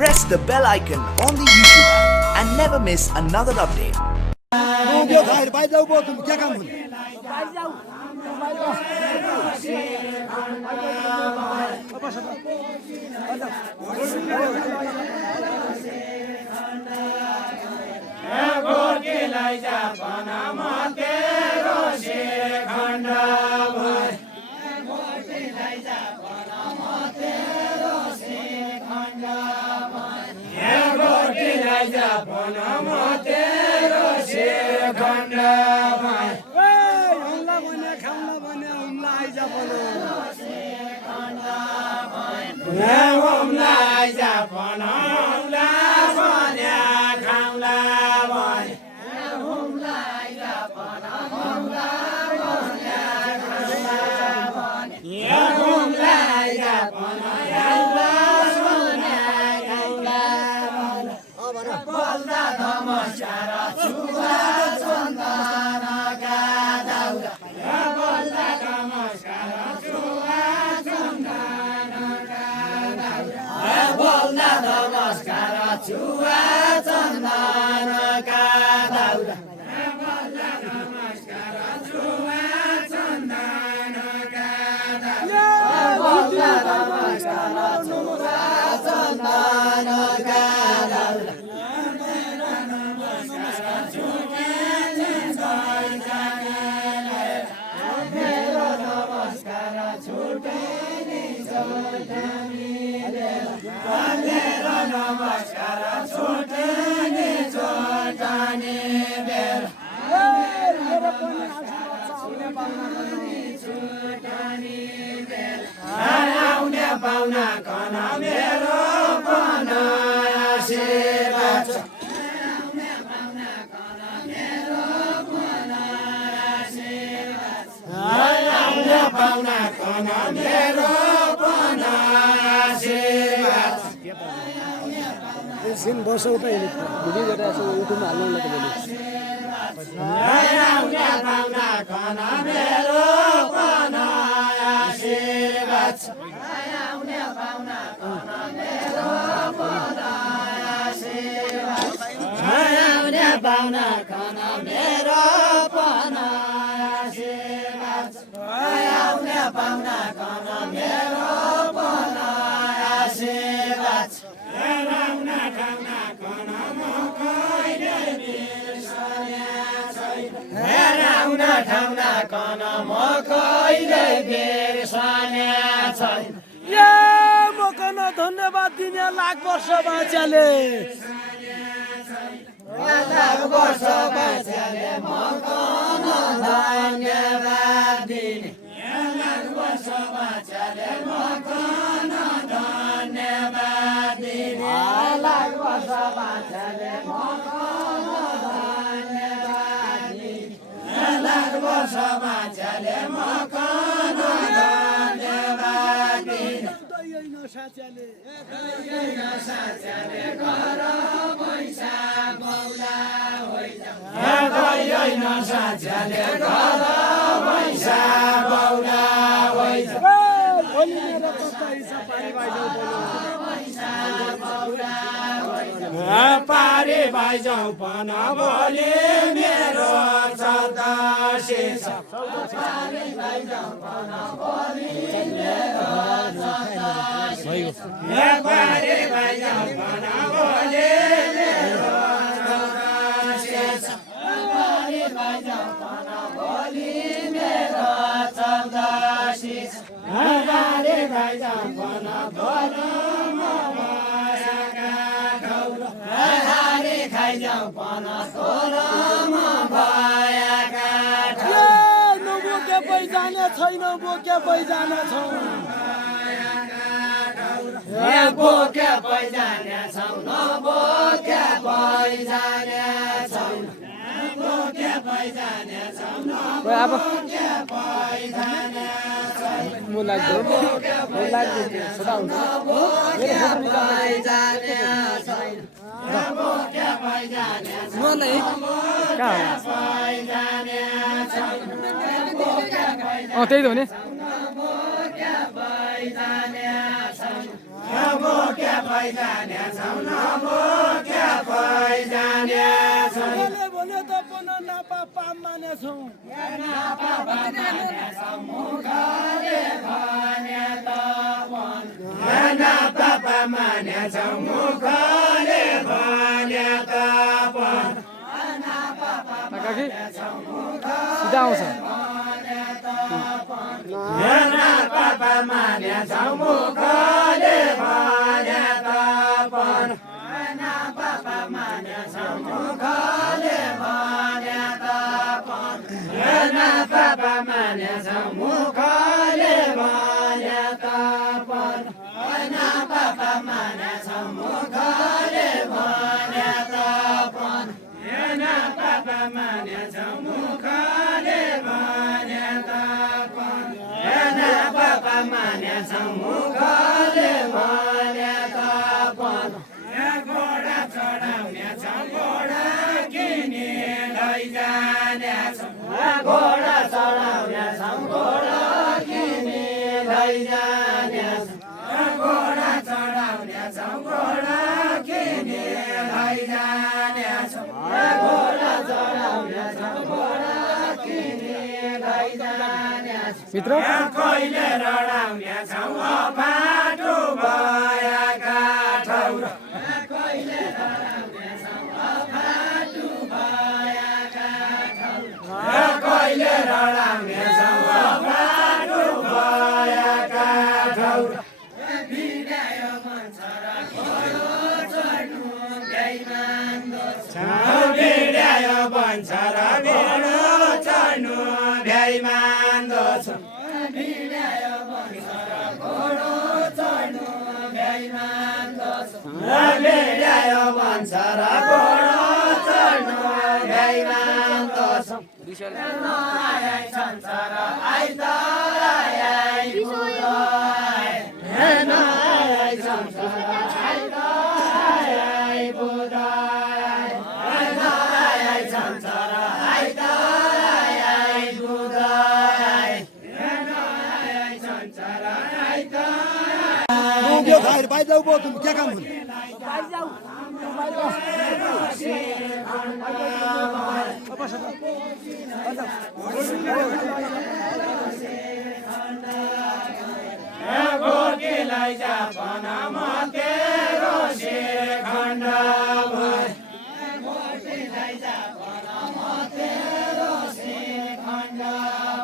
press the bell icon on the YouTube app and never miss another update. Sin bos udah ini, jadi ada itu malu lagi boleh. धन्यवाद दिने लाख वर्ष बाँच्याले पारी भाइजाऊ पन बोले मेरो सदा शेष पारी भाइजाऊ पन बोले मेरो सदा शेष पारी भाइजाऊ पन बोले मेरो सदा शेष पारी भाइजाऊ पन बोले मेरो सदा शेष पारी भाइजाऊ पन बोले छैन बोके पैजाने छौ बोके पैजाने छौ न बोके पैजाने छौ बोके पैजाने छौ न बोके पैजाने छौ म लाग्यो सदा हुन्छ बोके पैजाने छैन बोके पैजाने छौ न कहाँ पैजाने छौ त्यही त हो नि पैजाने छौ नभोके पैजाने छौ बोले त पन नापा पाम माने छौ नापा माने छौ मुखले भने त पन नापा माने छौ मुखले भने त पन काकी सिधा आउँछ नापा माने छौ मुखले भने त पन नापा माने छौ मुखले भने त पन नापा माने छौ मुखले भने त पन नापा माने छौ मुखले भने त पन नापा माने छौ मुखले भने त पन नापा माने छौ मुखले भने त पन घोडा चढाउने छौ घोडा किनी लैजाने छौ घोडा चढाउने छौ घोडा किनी लैजाने छौ घोडा चढाउने छौ घोडा किनी लैजाने छौ घोडा चढाउने छौ घोडा किनी लैजाने छौ मित्र कहिले रडाउने छौ बाटो भएका ठाउँ कहिले रडाउने छौ बाटो भएका ठाउँ कहिले रडाउने छौ बाटो भएका ठाउँ बिगायो भन्छ र घोडो चढ्नु बेइमान दोष बिगायो भन्छ र घोडो चढ्नु बेइमान दोष बिगायो भन्छ र घोडो चढ्नु बेइमान दोष बिगायो भन्छ र घोडो चढ्नु बेइमान दोष नआइ संसार आइतल आइ बुधाइ नआइ संसार आइतल आइ बुधाइ नआइ संसार आइतल आइ बुधाइ नआइ संसार आइतल उभ्यो खाएर बाहिर जाऊ बो तुम के काम हुन् भोगीलाई जापन म तेरो शिखण्ड भए भोगीलाई जापन म तेरो शिखण्ड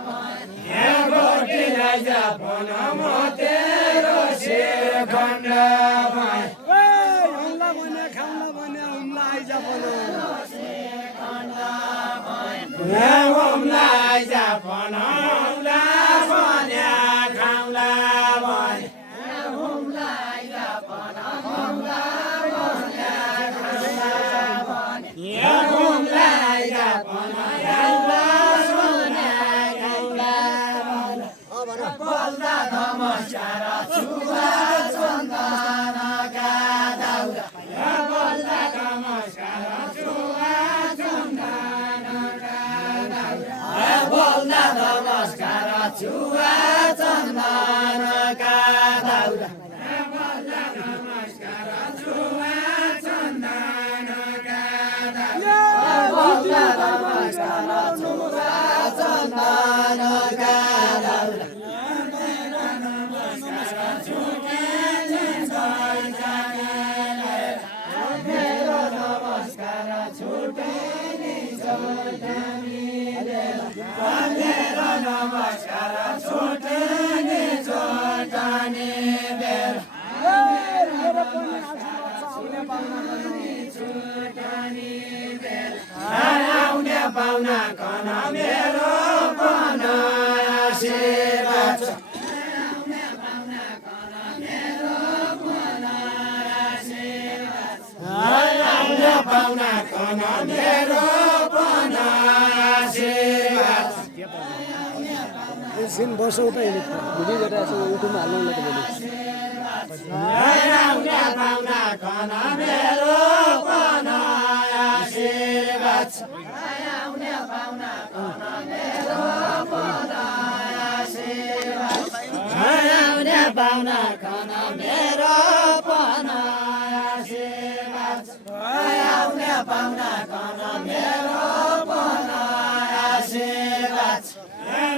भए भोगीलाई जापन म तेरो शिखण्ड भए हुम्ला भने खाउला भने हुम्ला आइजा बोलो हुम्ला आइजा पन हुम्ला भने खाउला भने हुम्ला आइजा पन हुम्ला भने खाउला भने हुम्ला आइजा पन हुम्ला भने खाउला भने बोल्दा नमस्कार छुवा चन्दनका दाउरा बोल्दा नमस्कार छुवा चन्दनका दाउरा बोल्दा नमस्कार छुवा चन्दनका दाउरा बोल्दा नमस्कार छुवा चन्दनका दाउरा बोल्दा नमस्कार छुवा चन्दनका दाउरा मेरो नमस्कार छुटे नि छोटानी मेरो नमस्कार छुटे नि छोटानी मेरो छोटानी आउने पाहुना कन मेरो पन आशीर्वाद छ पाहुना कन मेरो पन आशीर्वाद एकछिन बसौँ त भिडियो गरेर यसो युट्युबमा हाल्नु होला आउने पाहुना कन मेरो पन आशीर्वाद आउने पाहुना कन मेरो पन आशीर्वाद आउने पाहुना कन मेरो पन पाहुना कन मेरो पन आशीर्वाद छ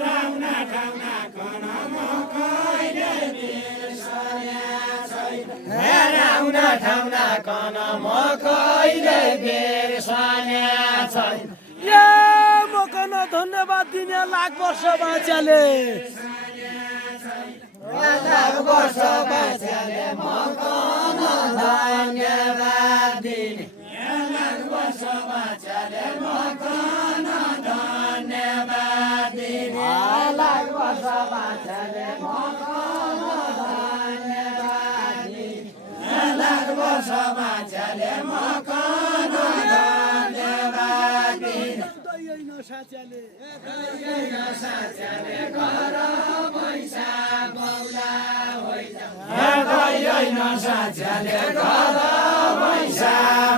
राउना ठाउना कन म कहिले बिर्सने छैन राउना ठाउना कन म कहिले बिर्सने छैन ए मकन धन्यवाद दिने लाख वर्ष बाँच्याले लाख वर्ष बाँच्याले मकन धन्यवाद दिने लाख वर्ष बाँच्याले मकन धन्यवाद दिने लाख वर्ष बाँच्याले मकन धन्यवाद दिने लाख वर्ष बाँच्याले मकन धन्यवाद दिने साच्याले घर पैसा बौला होइन साच्याले घर पैसा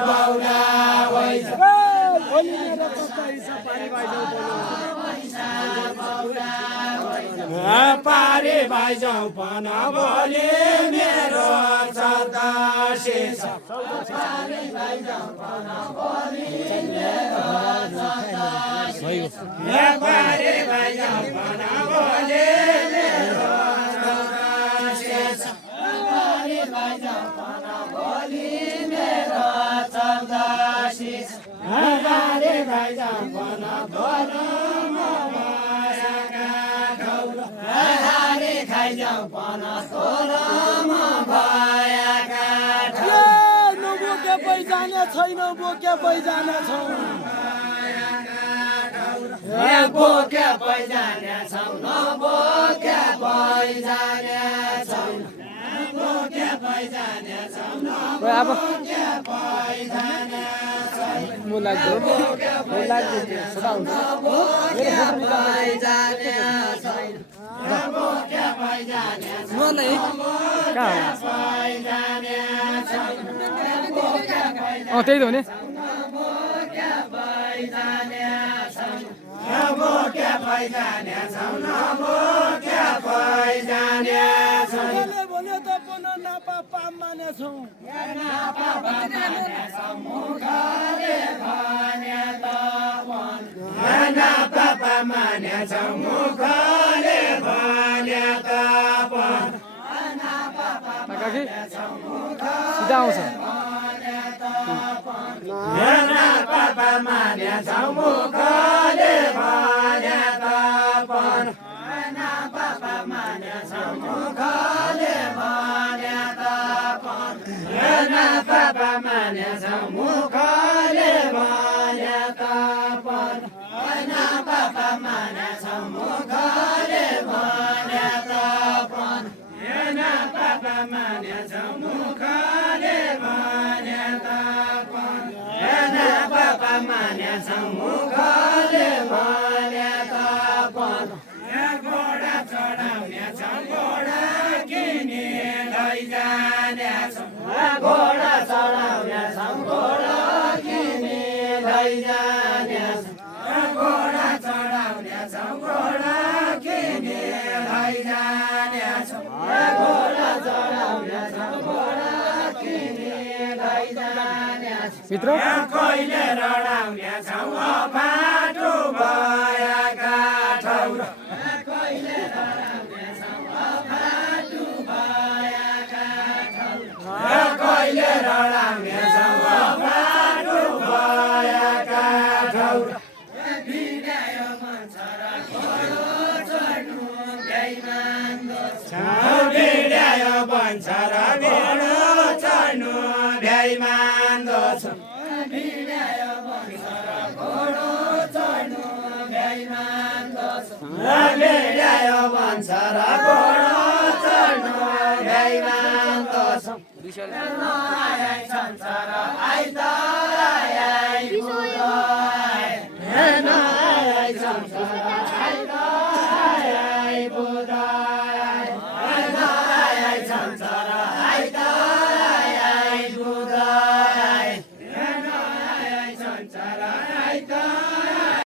बौला भोलि मेरो कस्तो हिसाब पारी भाइजाउ पारे भाइजाउ पन भोलि मेरो चौदसी छ पारे भाइजाउ पन भोलि मेरो चौदसी पारे भाइजाउ पन भोलि मेरो चौदसी छ पारे भाइजाउ पन भोलि मेरो चौदसी छ पारे भाइजाउ पन भोलि खाइजाउ पन तोरम भएका नबोके पैजाने छैन बोके पैजाने छौ बोके पैजाने छौ नबोके पैजाने छौ बोके पैजाने छौ नबोके पैजाने छौ म लाग्यो सदा हुन्छ पैजाने छैन बोके पैजाने म नै कहाँ त्यही त हो नि भने त पन नापा पाम माने छौ काकी सिधा आउँछ पापा माने छौ मुखले भने तपन पापा माने छौ मुखले भने तपन पापा माने छौ मुखले भने तपन पापा माने छौ मुखले भने तपन पापा माने छौ मुखले भने तपन पापा माने छौ मुखले भने तपन घोडा चढाउने छ घोडा किनी लैजाने छ घोडा चढाउने छ घोडा किनी लैजाने छ घोडा चढाउने छ घोडा किनी लैजाने छ घोडा चढाउने छ घोडा किनी लैजाने छ भित्र कहिले रडाउने छौ बाटो भएका ठाउँ कहिले रडाउने छौ बाटो भएका ठाउँ कहिले रडाउने छौ बाटो भएका ठाउँ भिडायो भन्छ र घोडो चढ्नु भ्याइमान्दो छ भिडायो भन्छ र घोडो चढ्नु भ्याइमान्दो छ भिडायो भन्छ र घोडो चढ्नु भ्याइमान्दो छ भिडायो भन्छ र घोडो चढ्नु भ्याइमान्दो छ नआइ संसार आइतराइ आइपुग्यो नआइ संसार